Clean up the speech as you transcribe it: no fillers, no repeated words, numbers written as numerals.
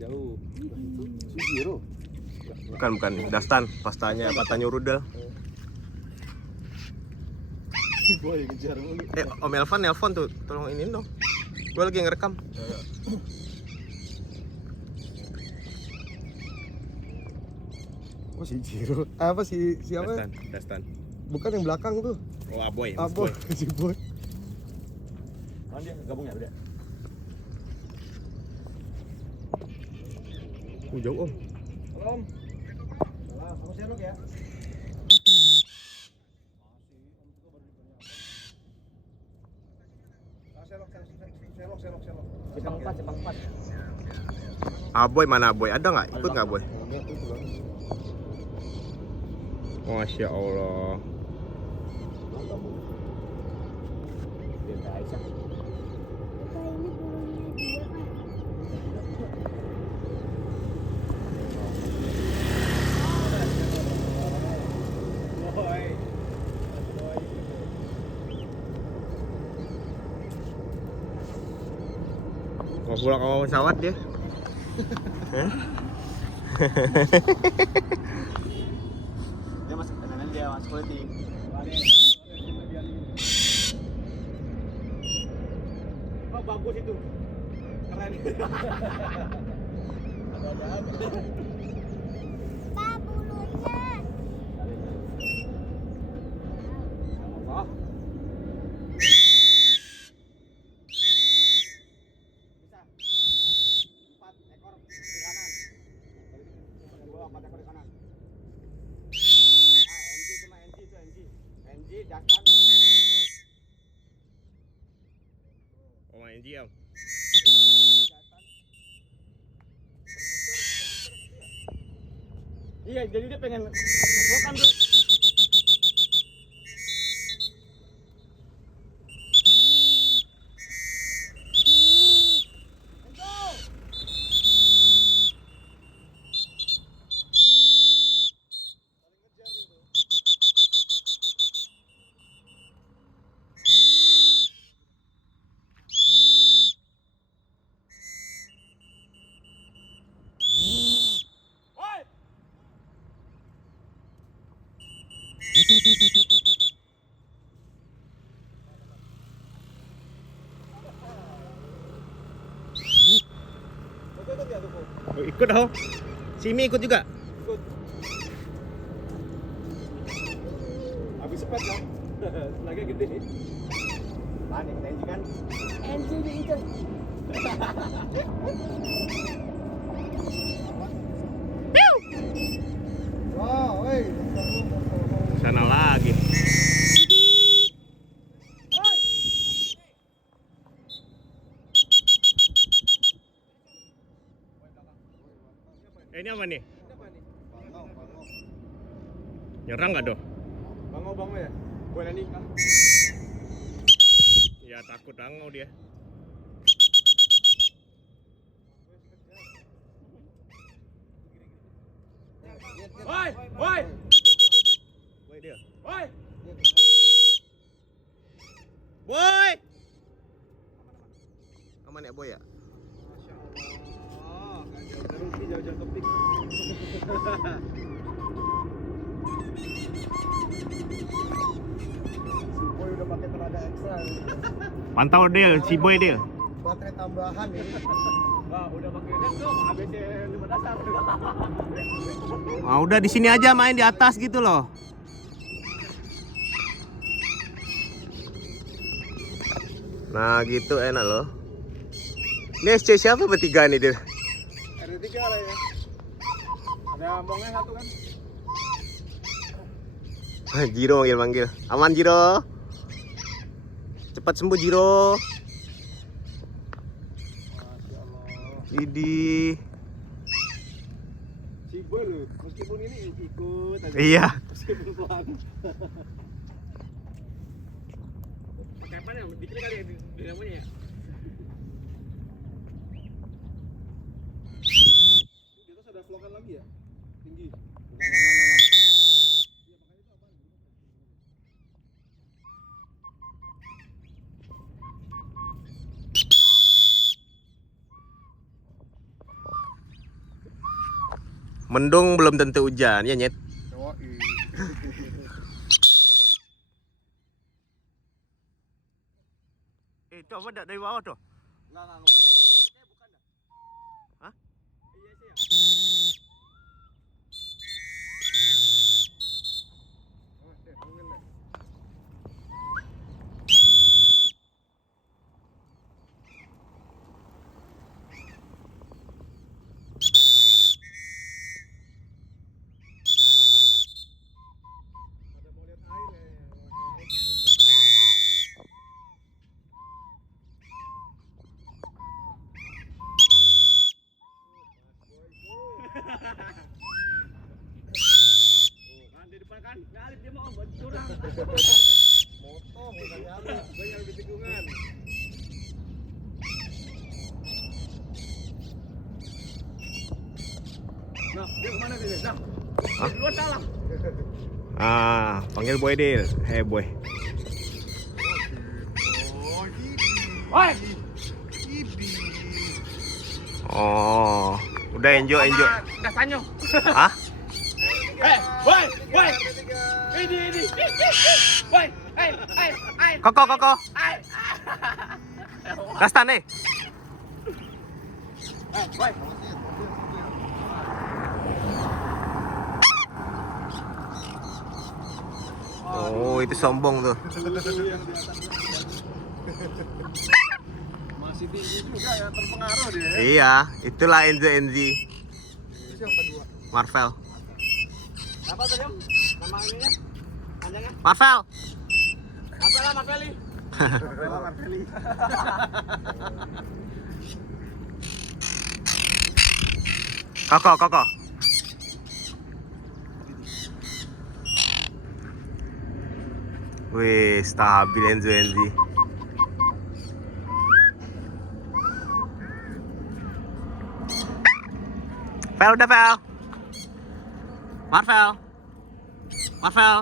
Jauh. Sujiro. Bukan Dastan, pastanya patanya Rudal. Boy ngejar mulu. Om Elvan nelpon tuh, tolong ini dong. Gue lagi ngerekam. Oh si Jiro. Apa si siapa? Dastan. Bukan yang belakang tuh. Oh Aboy. Aboy, si Boy. Mana dia gabungnya udah? Jauh Om. Halo Om. Salah, kamu Sherlock ya? Sepang 4. Aboy mana Aboy? Ada nggak? Ikut nggak Aboy? Masya Allah. Mau pulang sama pesawat dia? Dia masuk quality. Oh bagus itu, keren. Ada aja. Pak bulunya. Apa? Bisa. 4 ekor di kanan. 4 ekor di kanan. NG Dastan. Oh main NG Om. Iya, jadi dia pengen vlog-vlogan tuh. Oh, ikut dong. Simi ikut juga. Ikut. Habis sepet kan? Lagi gede nih. Mana yang NG kan? NG itu. Wow, woi. Sana lagi. Ini apa nih? Nyerang nggak doh? Bangau ya? Boleh nikah. Ya takut bangau dia. Woi, woi. Boy dia. Woi. Boy. Aman ya Boy ya? Masya Allah. Jauh-jauh topik. Si Boy udah pakai tenaga ekstra. Pantau dia, si Boy dia. Baterai tambahan ya. Wah, udah pakai laptop ABC 5 dasar. Udah di sini aja main di atas gitu loh. Nah gitu enak loh. Ini SC siapa bertiga nih dia? Ada 3 lah ya. Ada mongnya 1 kan? Jiro manggil. Aman Jiro. Cepat sembuh Jiro. Masya Allah. Idi. Si Boy loh, meskipun ini ikut aja. Iya. Meskipun pelan. Pakai apa nih? Dikit kali ya dinamonya ya? Di atas ada vlogan lagi ya? Tinggi. Mendung belum tentu hujan, ya Nyet? Coba dari bawah tuh. Enggak. Bukan dah. Hah? Iya sih ya. Kan di depan kan, nyalip dia mau curang. Motong bukan nyalip. Banyak di tikungan. Nah, dia kemana dia? Nah, luar salah. Panggil Boy Dil. Hey Boy. Woi, Oh, udah enjoy. dah tanyo. Hah? Woi. Ini. Woi, Koko. Kastan nih. Woi. Oh, itu sombong tuh. Masih tinggi juga ya, terpengaruh dia. Iya, itulah Enzo Enzi Siapa dua? Marvel. Apa tadi Om? Nama ininya? Panjangnya? Marvel. Marveli. Koko. Wih, stabil Enzo Enzi. Fel. Marvel.